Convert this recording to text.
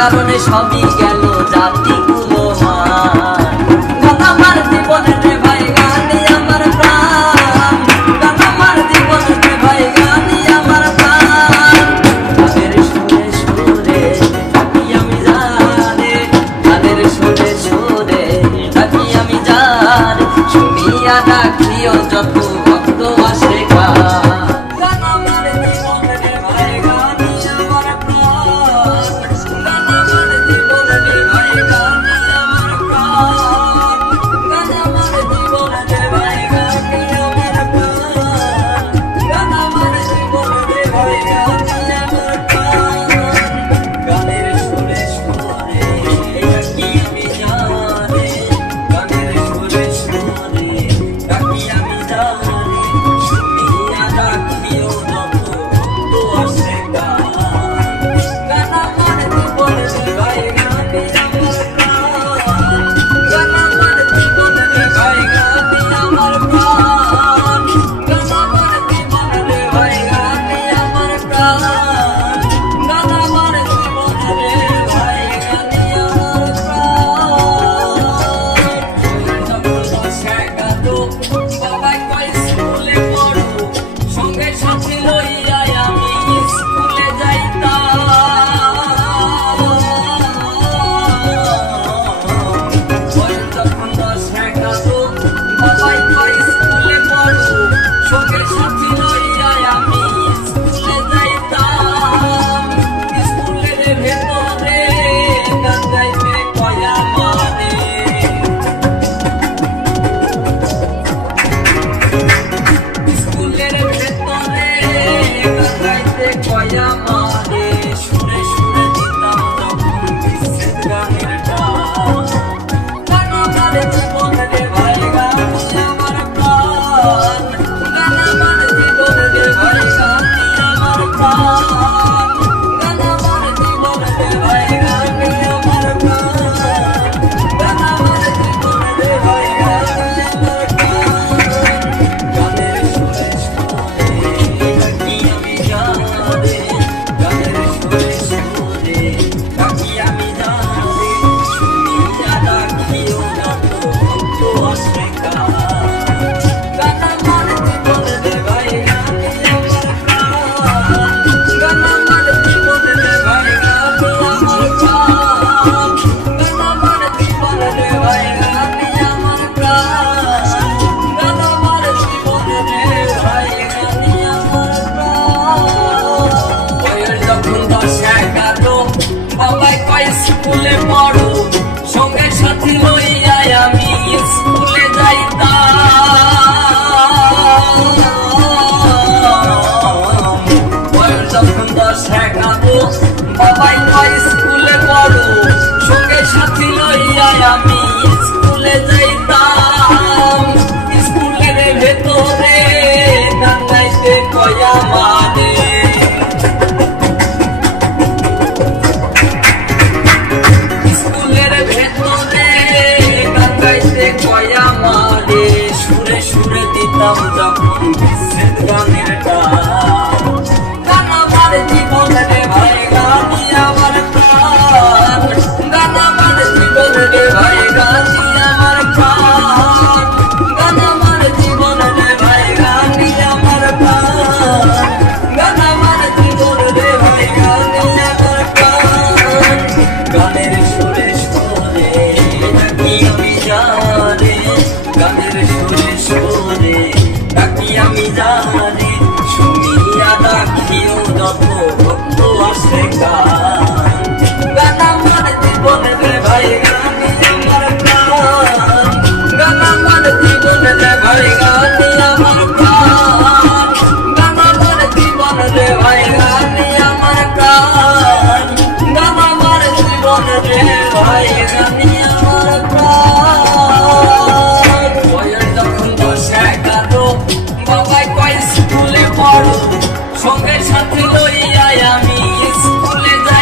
কারণে সবই গেল জাতিগুলো গান আমার জীবনে রে ভাই গানি আমার প্রাণ গান আমার জীবনে রে ভাই গানি আমার প্রাণ গানের সুরে সুরে ডাকি আমি জানে গানের সুরে সুরে ডাকি আমি জানে শুনিয়া ডাকিও যত ভক্ত আসে গান আমার জীবনে রে ভাই গানি আমার স্কুলে পড়ো সঙ্গে সাথী লইয়া আমি স্কুলে যাইতাম যখন 10-11 বাবাই কয় স্কুলে পড়ো সঙ্গে সাথী লইয়া আমি স্কুলে যাইতাম স্কুলের ভেতরে গান গাইতে কয় আমারে সুরে সুরে দিতাম যখন বিচ্ছেদ গানের গান আমার জীবন রে ভাই গানি আমার প্রাণ গান আমার জীবন রে ভাই গানি আমার প্রাণ গান আমার জীবন রে ভাই গানি আমার প্রাণ গান আমার জীবন রে ভাই গানি আমার প্রাণ গানের সুরে সুরে ডাকি আমি জানে গানের সুরে সুরে ডাকি আমি জানি শুনিয়া ডাকিও যত ভক্ত আসে গান আমার জীবন রে ভাই গানি আমার প্রাণ গান আমার জীবন রে ভাই গানি আমার প্রাণ গান পড়ো সঙ্গে সাথে লইয়া আমি স্কুলে যাই।